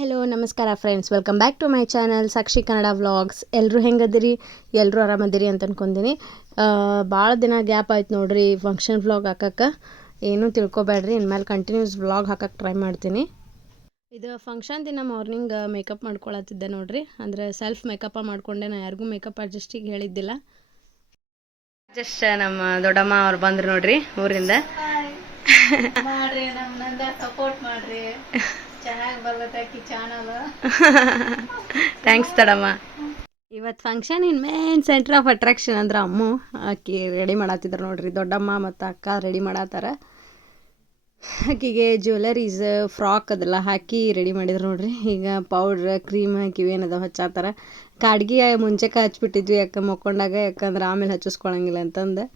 Hello ನಮಸ್ಕಾರ friends, welcome back to my channel Sakshi Kannada vlogs. ಎಲ್ಲರೂ ಹೆಂಗದಿರಿ? ಎಲ್ಲರೂ ಆರಾಮದಿರಿ ಅಂತ ಅನ್ಕೊಂತೀನಿ. ಭಾಳ ದಿನ ಗ್ಯಾಪ್ ಆಯ್ತು ನೋಡ್ರಿ ಫಂಕ್ಷನ್ ವ್ಲಾಗ್ ಹಾಕಕ್ಕೆ. ಏನೂ ತಿಳ್ಕೊಬೇಡ್ರಿ, ಇನ್ಮೇಲೆ ಕಂಟಿನ್ಯೂಸ್ ವ್ಲಾಗ್ ಹಾಕಕ್ಕೆ ಟ್ರೈ ಮಾಡ್ತೀನಿ. ಇದು ಫಂಕ್ಷನ್ ದಿನ ಮಾರ್ನಿಂಗ್ ಮೇಕಪ್ ಮಾಡ್ಕೊಳತ್ತಿದ್ದೆ ನೋಡ್ರಿ. ಅಂದರೆ ಸೆಲ್ಫ್ ಮೇಕಪ್ಪ ಮಾಡ್ಕೊಂಡೆ, ನಾನು ಯಾರಿಗೂ ಮೇಕಪ್ ಆರ್ಟಿಸ್ಟಿಗೆ ಹೇಳಿದ್ದಿಲ್ಲ. ಜಸ್ಟ್ ನಮ್ಮ ದೊಡ್ಡಮ್ಮ ಅವ್ರು ಬಂದ್ರು ನೋಡ್ರಿ ಊರಿಂದ. ಮಾಡ್ರಿ, ನಮ್ಮನ್ನ ಸಪೋರ್ಟ್ ಮಾಡ್ರಿ, ಚೆನ್ನಾಗಿ ಬರ್ಬೇಕಾಕಿ ಚಾನಲ್. ಥ್ಯಾಂಕ್ಸ್ ದೊಡ್ಡಮ್ಮ. ಇವತ್ತು function in main centre of attraction ಅಂದ್ರೆ ಅಮ್ಮ ಆಕಿ ರೆಡಿ ಮಾಡತ್ತಿದ್ರು ನೋಡ್ರಿ. ದೊಡ್ಡಮ್ಮ ಮತ್ತು ಅಕ್ಕ ರೆಡಿ ಮಾಡತ್ತಾರ. ಆಕಿಗೆ ಜ್ಯುವೆಲರೀಸ್ ಫ್ರಾಕ್ ಅದೆಲ್ಲ ಹಾಕಿ ರೆಡಿ ಮಾಡಿದ್ರು ನೋಡ್ರಿ. ಈಗ ಪೌಡ್ರ್ ಕ್ರೀಮ್ ಕಿವೇನದ ಹಚ್ಚಾತಾರ. ಕಾಡ್ಗಿ ಮುಂಚೆಕ ಹಚ್ಬಿಟ್ಟಿದ್ವಿ ಯಾಕೆ ಮಕ್ಕೊಂಡಾಗ, ಯಾಕಂದ್ರೆ ಆಮೇಲೆ ಹಚ್ಚಿಸ್ಕೊಳಂಗಿಲ್ಲ ಅಂತಂದು.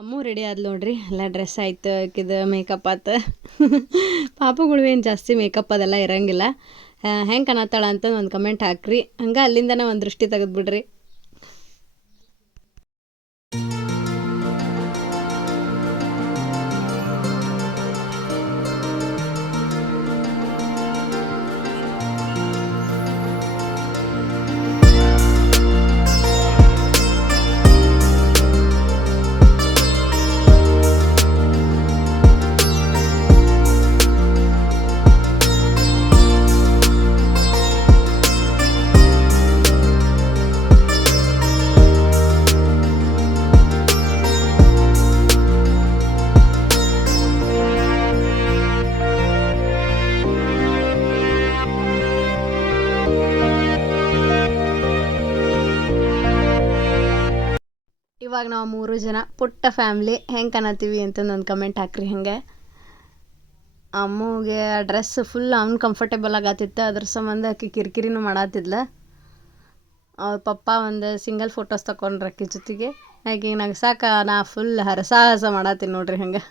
ಅಮ್ಮೂ ರೆಡಿ ಆದ್ ನೋಡ್ರಿ. ಎಲ್ಲ ಡ್ರೆಸ್ ಆಯ್ತು, ಆಕಿದು ಮೇಕಪ್ ಆಯ್ತು. ಪಾಪಗಳು ಏನು ಜಾಸ್ತಿ ಮೇಕಪ್ ಅದೆಲ್ಲ ಇರಂಗಿಲ್ಲ. ಹೆಂಗೆ ಕಾಣತ್ತಾಳ ಅಂತ ಒಂದು ಕಮೆಂಟ್ ಹಾಕ್ರಿ. ಹಂಗೆ ಅಲ್ಲಿಂದನೇ ಒಂದು ದೃಷ್ಟಿ ತೆಗೆದ್ಬಿಡ್ರಿ. ಇವಾಗ ನಾವು 3 ಜನ ಪುಟ್ಟ ಫ್ಯಾಮ್ಲಿ ಹೆಂಗೆ ಕಾಣತ್ತೀವಿ ಅಂತಂದು ಒಂದು ಕಮೆಂಟ್ ಹಾಕ್ರಿ. ಹಂಗೆ ಅಮ್ಮಗೆ ಡ್ರೆಸ್ ಫುಲ್ ಅನ್ಕಂಫರ್ಟೇಬಲ್ ಆಗತ್ತಿತ್ತು, ಅದ್ರ ಸಂಬಂಧ ಆಕಿ ಕಿರಿಕಿರಿನೂ ಮಾಡತ್ತಿದ್ಲ. ಅವ್ರ ಪಪ್ಪ ಒಂದು ಸಿಂಗಲ್ ಫೋಟೋಸ್ ತಗೊಂಡ್ರು ಆಕಿ ಜೊತೆಗೆ. ಆಕೆ ನಗ್ಸಾಕ ನಾ ಫುಲ್ ಹರಸಾಹಸ ಮಾಡತ್ತೀನಿ ನೋಡ್ರಿ. ಹಂಗೆ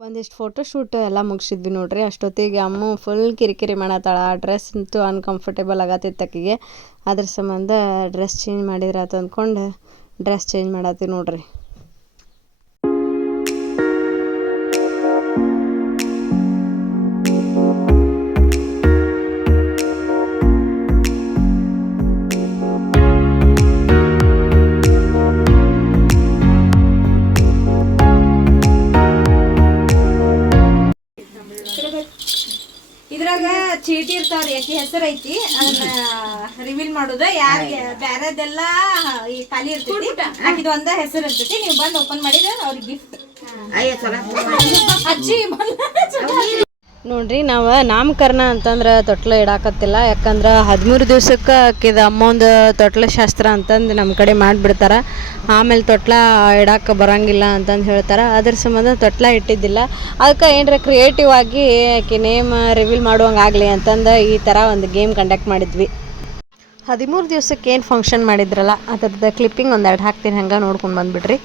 ಒಂದಿಷ್ಟು ಫೋಟೋಶೂಟ್ ಎಲ್ಲ ಮುಗಿಸಿದ್ವಿ ನೋಡ್ರಿ. ಅಷ್ಟೊತ್ತಿಗೆ ಅಮ್ಮ ಫುಲ್ ಕಿರಿಕಿರಿ ಮಾಡತ್ತಾಳ. ಆ ಡ್ರೆಸ್ ಅಂತೂ ಅನ್ಕಂಫರ್ಟೇಬಲ್ ಆಗತ್ತಿತ್ತು ಆಕಿಗೆ. ಅದ್ರ ಸಂಬಂಧ ಡ್ರೆಸ್ ಚೇಂಜ್ ಮಾಡಿದ್ರೆ ಆತ ಅಂದ್ಕೊಂಡು ಡ್ರೆಸ್ ಚೇಂಜ್ ಮಾಡತ್ತೀವಿ ನೋಡ್ರಿ. ಇದ್ರಾಗ ಚೀಟಿ ಇರ್ತಾವ್ರಿ, ಯಾಕೆ ಹೆಸರು ಐತಿ ಅದನ್ನ ರಿವೀಲ್ ಮಾಡುದ. ಯಾರಿಗೆ ಬ್ಯಾರೆದೆಲ್ಲ ಈ ಖಾಲಿ ಇರ್ತೈತಿ, ಆಕಿದ ಒಂದ ಹೆಸರು ಇರ್ತೈತಿ. ನೀವು ಬಂದು ಓಪನ್ ಮಾಡಿದ್ರೆ ಅವ್ರಿಗೆ ಗಿಫ್ಟ್. ಅಜ್ಜಿ ನೋಡ್ರಿ, ನಾವು ನಾಮಕರಣ ಅಂತಂದ್ರೆ ತೊಟ್ಲ ಇಡಾಕತ್ತಿಲ್ಲ. ಯಾಕಂದ್ರೆ 13 ದಿವ್ಸಕ್ಕೆ ಆಕಿದ ಅಮ್ಮೊಂದು ತೊಟ್ಲ ಶಾಸ್ತ್ರ ಅಂತಂದು ನಮ್ಮ ಕಡೆ ಮಾಡಿಬಿಡ್ತಾರೆ. ಆಮೇಲೆ ತೊಟ್ಲ ಇಡಾಕ ಬರಂಗಿಲ್ಲ ಅಂತಂದು ಹೇಳ್ತಾರೆ. ಅದ್ರ ಸಂಬಂಧ ತೊಟ್ಲ ಇಟ್ಟಿದ್ದಿಲ್ಲ. ಅದಕ್ಕೆ ಏನರ ಕ್ರಿಯೇಟಿವ್ ಆಗಿ ಆಕೆ ನೇಮ್ ರಿವೀಲ್ ಮಾಡುವಂಗೆ ಆಗಲಿ ಅಂತಂದು ಈ ಥರ ಒಂದು ಗೇಮ್ ಕಂಡಕ್ಟ್ ಮಾಡಿದ್ವಿ. 13 ದಿವ್ಸಕ್ಕೆ ಏನು ಫಂಕ್ಷನ್ ಮಾಡಿದ್ರಲ್ಲ ಅದ್ರದ್ದು ಕ್ಲಿಪ್ಪಿಂಗ್ ಒಂದೆರಡು ಹಾಕ್ತೀನಿ, ಹಂಗೆ ನೋಡ್ಕೊಂಡು ಬಂದುಬಿಡ್ರಿ.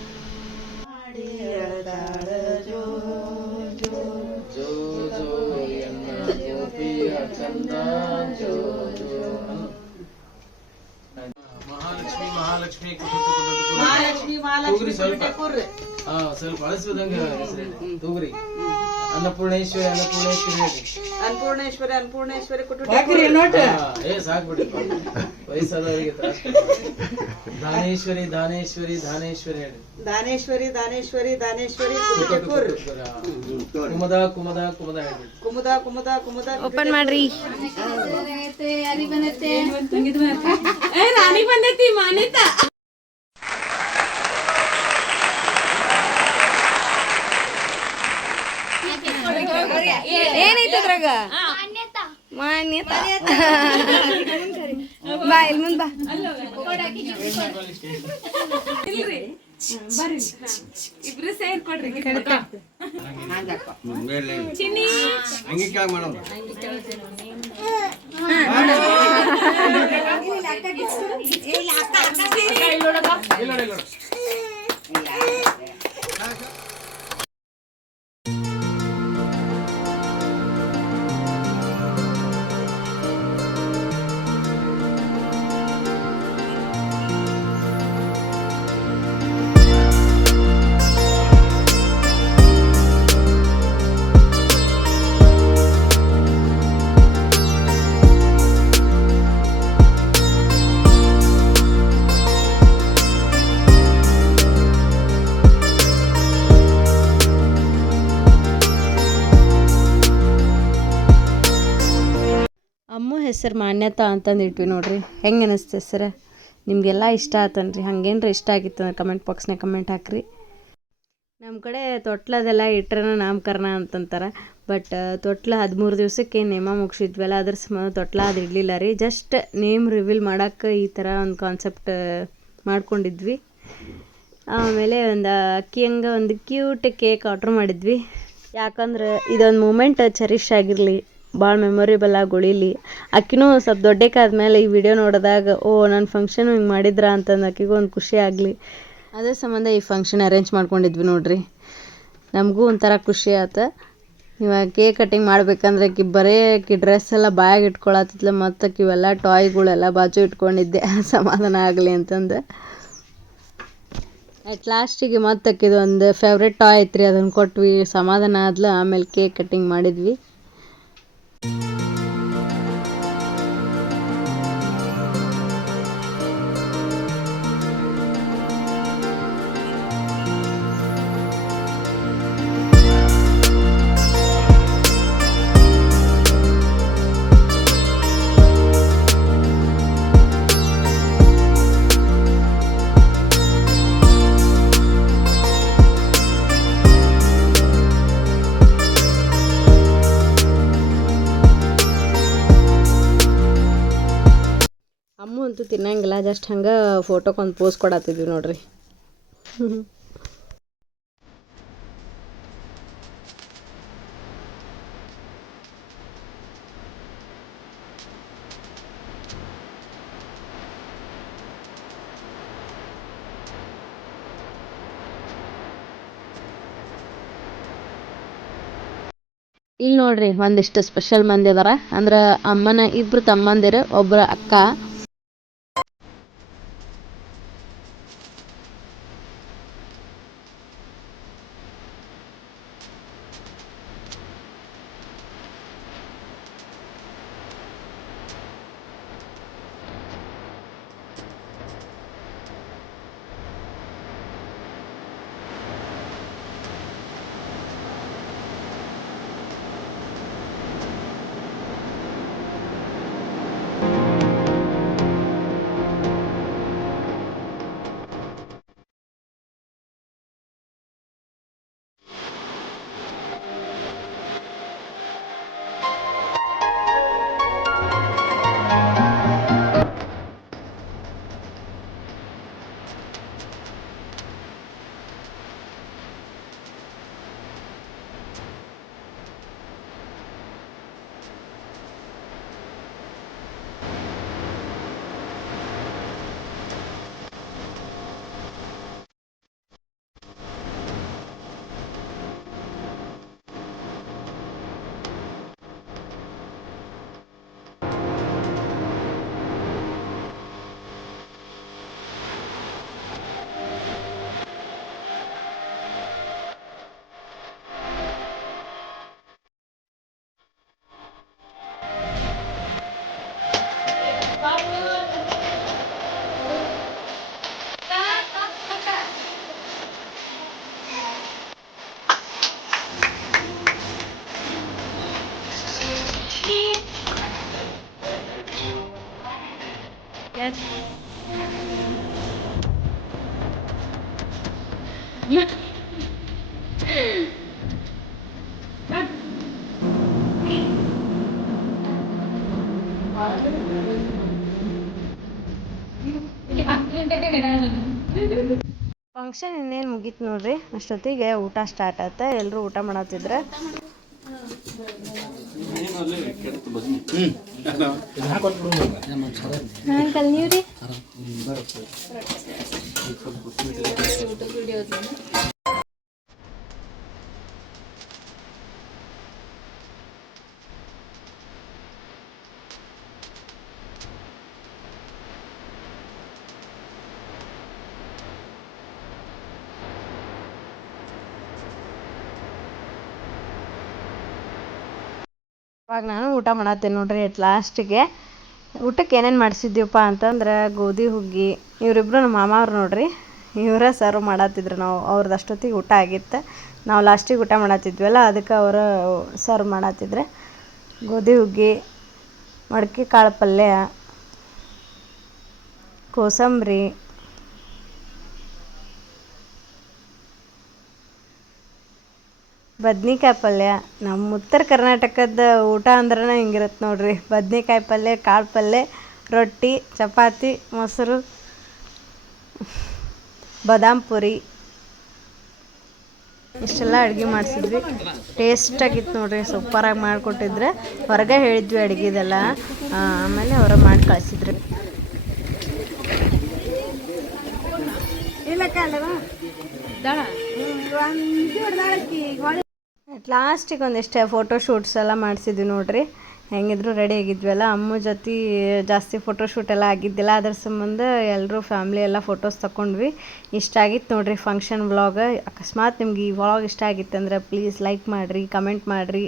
ಮಹಾಲಕ್ಷ್ಮಿ ಸ್ವಲ್ಪ ಅಳಿಸ್ಬೋದಂಗ ತೂಗ್ರಿ. ಅನ್ನಪೂರ್ಣೇಶ್ವರಿ ಅನ್ನಪೂರ್ಣೇಶ್ವರಿ ಹೇಳಿ. ಅನ್ನಪೂರ್ಣೇಶ್ವರಿ ಅನ್ನಪೂರ್ಣೇಶ್ವರಿ ಕುಟುಂಬ ಏ ಸಾಕ್ಬಿಡಿ ವಯಸ್ಸಾದವರಿಗೆ ತ್ರಾಸ. ದಾನೇಶ್ವರಿ ದಾನೇಶ್ವರಿ ದಾನೇಶ್ವರಿ ಹೇಳಿ. ದಾನೇಶ್ವರಿ ದಾನೇಶ್ವರಿ ದಾನೇಶ್ವರಿ ಕುಮದ ಕುಮದ ಕುಮದ ಹೇಳ್ಬಿಡಿ. ಕುಮುದ ಕುಮುದ ಕುಮುದ ಓಪನ್ ಮಾಡ್ರಿ. ರಾಣಿ ಬಂದೈತಿ ಮಾನ್ಯತಾ. ಏನೈತೆ ಅದ್ರಾಗ? ಮಾನ್ಯತಾ. ಬಾ ಇಲ್ಲಿ ಮುಂದ್ ಬಾ. ಇಬ್ರು ಸೇರ್ ಕೊಡ್ರಿ. ಅಮ್ಮ ಹೆಸರು ಮಾನ್ಯತಾ ಅಂತಂದು ಇಟ್ವಿ ನೋಡ್ರಿ. ಹೆಂಗೆ ಅನಿಸ್ತು ಹೆಸರು? ನಿಮಗೆಲ್ಲ ಇಷ್ಟ ಆತನ್ರಿ? ಹಂಗೇನ್ರಿ ಇಷ್ಟ ಆಗಿತ್ತು ಅಂದ್ರೆ ಕಮೆಂಟ್ ಬಾಕ್ಸ್ನಾಗ ಕಮೆಂಟ್ ಹಾಕ್ರಿ. ನಮ್ಮ ಕಡೆ ತೊಟ್ಲದೆಲ್ಲ ಇಟ್ರನ ನಾಮಕರಣ ಅಂತಂತಾರೆ. ಬಟ್ ತೊಟ್ಲ 13 ದಿವ್ಸಕ್ಕೆ ನೇಮ ಮುಗಿಸಿದ್ವಲ್ಲ, ಅದ್ರ ಸಂಬಂಧ ತೊಟ್ಲ ಅದು ಇಡಲಿಲ್ಲ ರೀ. ಜಸ್ಟ್ ನೇಮ್ ರಿವೀಲ್ ಮಾಡೋಕ್ಕೆ ಈ ಥರ ಒಂದು ಕಾನ್ಸೆಪ್ಟ್ ಮಾಡ್ಕೊಂಡಿದ್ವಿ. ಆಮೇಲೆ ಒಂದು ಅಕ್ಕಿ ಹಂಗೆ ಒಂದು ಕ್ಯೂಟ್ ಕೇಕ್ ಆರ್ಡ್ರ್ ಮಾಡಿದ್ವಿ. ಯಾಕಂದ್ರೆ ಇದೊಂದು ಮೂಮೆಂಟ್ ಚೆರಿಶ್ ಆಗಿರಲಿ, ಭಾಳ ಮೆಮೊರೇಬಲ್ ಆಗಿ ಉಳಿಲಿ. ಆಕಿನೂ ಸ್ವಲ್ಪ ದೊಡ್ಡಕ್ಕಾದ್ಮೇಲೆ ಈ ವಿಡಿಯೋ ನೋಡಿದಾಗ ಓ ನನ್ನ ಫಂಕ್ಷನ್ ಹಿಂಗೆ ಮಾಡಿದ್ರ ಅಂತಂದು ಆಕಿಗೂ ಒಂದು ಖುಷಿ ಆಗಲಿ. ಅದ್ರ ಸಂಬಂಧ ಈ ಫಂಕ್ಷನ್ ಅರೇಂಜ್ ಮಾಡ್ಕೊಂಡಿದ್ವಿ ನೋಡ್ರಿ. ನಮಗೂ ಒಂಥರ ಖುಷಿ ಆಯ್ತು. ಇವಾಗ ಕೇಕ್ ಕಟಿಂಗ್ ಮಾಡ್ಬೇಕಂದ್ರೆ ಆಕಿ ಡ್ರೆಸ್ ಎಲ್ಲ ಬಾಯಾಗಿ ಇಟ್ಕೊಳತ್ತಿದ್ಲ, ಮತ್ತು ಇವೆಲ್ಲ ಟಾಯ್ಗಳೆಲ್ಲ ಬಾಜು ಇಟ್ಕೊಂಡಿದ್ದೆ ಸಮಾಧಾನ ಆಗಲಿ ಅಂತಂದು. ಅಟ್ ಲಾಸ್ಟಿಗೆ ಮತ್ತು ಆಕಿದು ಒಂದು ಫೇವ್ರೆಟ್ ಟಾಯ್ ಐತ್ರಿ, ಅದನ್ನು ಕೊಟ್ವಿ. ಸಮಾಧಾನ ಆದ್ಲು. ಆಮೇಲೆ ಕೇಕ್ ಕಟಿಂಗ್ ಮಾಡಿದ್ವಿ. ಅಮ್ಮ ಅಂತೂ ತಿನ್ನಂಗಿಲ್ಲ, ಜಸ್ಟ್ ಹಂಗೆ ಫೋಟೋಕ್ಕೊಂದು ಪೋಸ್ ಕೊಡತ್ತಿದ್ವಿ ನೋಡ್ರಿ. ಇಲ್ಲಿ ನೋಡ್ರಿ ಒಂದಿಷ್ಟು ಸ್ಪೆಷಲ್ ಮಂದಿ ಅದಾರ. ಅಂದ್ರೆ ಅಮ್ಮನ 2 ತಮ್ಮಂದಿರು, ಒಬ್ಬರ ಅಕ್ಕ. ಫಂಕ್ಷನ್ ಇನ್ನೇನು ಮುಗೀತು ನೋಡ್ರಿ. ಅಷ್ಟೊತ್ತಿಗೆ ಊಟ ಸ್ಟಾರ್ಟ್ ಆಯ್ತು. ಎಲ್ಲರೂ ಊಟ ಮಾಡತ್ತಿದ್ರೆ ಅಂಕಲ್ ನೀವು ರೀ ಇವಾಗ ನಾನು ಊಟ ಮಾಡತ್ತೇನೆ ನೋಡ್ರಿ. ಎಟ್ ಲಾಸ್ಟಿಗೆ ಊಟಕ್ಕೆ ಏನೇನು ಮಾಡಿಸಿದ್ದೀವಪ್ಪ ಅಂತಂದ್ರೆ ಗೋಧಿ ಹುಗ್ಗಿ. ಇವರಿಬ್ರು ನಮ್ಮ ಮಾಮ ಅವ್ರು ನೋಡ್ರಿ, ಇವರ ಸರ್ವ್ ಮಾಡತ್ತಿದ್ರು. ನಾವು ಅವ್ರದ್ದು ಅಷ್ಟೊತ್ತಿಗೆ ಊಟ ಆಗಿತ್ತು, ನಾವು ಲಾಸ್ಟಿಗೆ ಊಟ ಮಾಡತ್ತಿದ್ವಲ್ಲ, ಅದಕ್ಕೆ ಅವರು ಸರ್ವ್ ಮಾಡತ್ತಿದ್ರೆ. ಗೋಧಿ ಹುಗ್ಗಿ, ಮಡಕೆ ಕಾಳು ಪಲ್ಯ, ಕೋಸಂಬರಿ, ಬದ್ನಿಕಾಯಿ ಪಲ್ಯ. ನಮ್ಮ ಉತ್ತರ ಕರ್ನಾಟಕದ ಊಟ ಅಂದ್ರೆ ಹಿಂಗಿರುತ್ತೆ ನೋಡ್ರಿ. ಬದ್ನಿಕಾಯಿ ಪಲ್ಯ, ಕಾಳು ಪಲ್ಯ, ರೊಟ್ಟಿ, ಚಪಾತಿ, ಮೊಸರು, ಬಾದಾಮ್ ಪುರಿ, ಇಷ್ಟೆಲ್ಲ ಅಡುಗೆ ಮಾಡಿಸಿದ್ವಿ. ಟೇಸ್ಟಾಗಿತ್ತು ನೋಡ್ರಿ, ಸೂಪರಾಗಿ ಮಾಡಿಕೊಟ್ಟಿದ್ರೆ. ಹೊರಗೆ ಹೇಳಿದ್ವಿ ಅಡುಗೆದೆಲ್ಲ, ಆಮೇಲೆ ಅವರ ಮಾಡಿ ಕಳಿಸಿದ್ರು. ಲಾಸ್ಟಿಗೆ ಒಂದಿಷ್ಟು ಫೋಟೋಶೂಟ್ಸ್ ಎಲ್ಲ ಮಾಡಿಸಿದ್ವಿ ನೋಡ್ರಿ. ಹೆಂಗಿದ್ರು ರೆಡಿ ಆಗಿದ್ವಲ್ಲ, ಅಮ್ಮ ಜೊತೆ ಜಾಸ್ತಿ ಫೋಟೋಶೂಟ್ ಎಲ್ಲ ಆಗಿದ್ದಿಲ್ಲ, ಅದ್ರ ಸಂಬಂಧ ಎಲ್ಲರೂ ಫ್ಯಾಮ್ಲಿ ಎಲ್ಲ ಫೋಟೋಸ್ ತಗೊಂಡ್ವಿ. ಇಷ್ಟ ಆಗಿತ್ತು ನೋಡ್ರಿ ಫಂಕ್ಷನ್ ವ್ಲಾಗ್. ಅಕಸ್ಮಾತ್ ನಿಮ್ಗೆ ಈ ವ್ಲಾಗ್ ಇಷ್ಟ ಆಗಿತ್ತಂದ್ರೆ ಪ್ಲೀಸ್ ಲೈಕ್ ಮಾಡಿರಿ, ಕಮೆಂಟ್ ಮಾಡಿರಿ,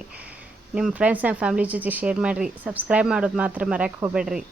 ನಿಮ್ಮ ಫ್ರೆಂಡ್ಸ್ ಆ್ಯಂಡ್ ಫ್ಯಾಮ್ಲಿ ಜೊತೆ ಶೇರ್ ಮಾಡಿರಿ. ಸಬ್ಸ್ಕ್ರೈಬ್ ಮಾಡೋದು ಮಾತ್ರ ಮರೆಯೋಕ್ಕೆ ಹೋಗಬೇಡ್ರಿ.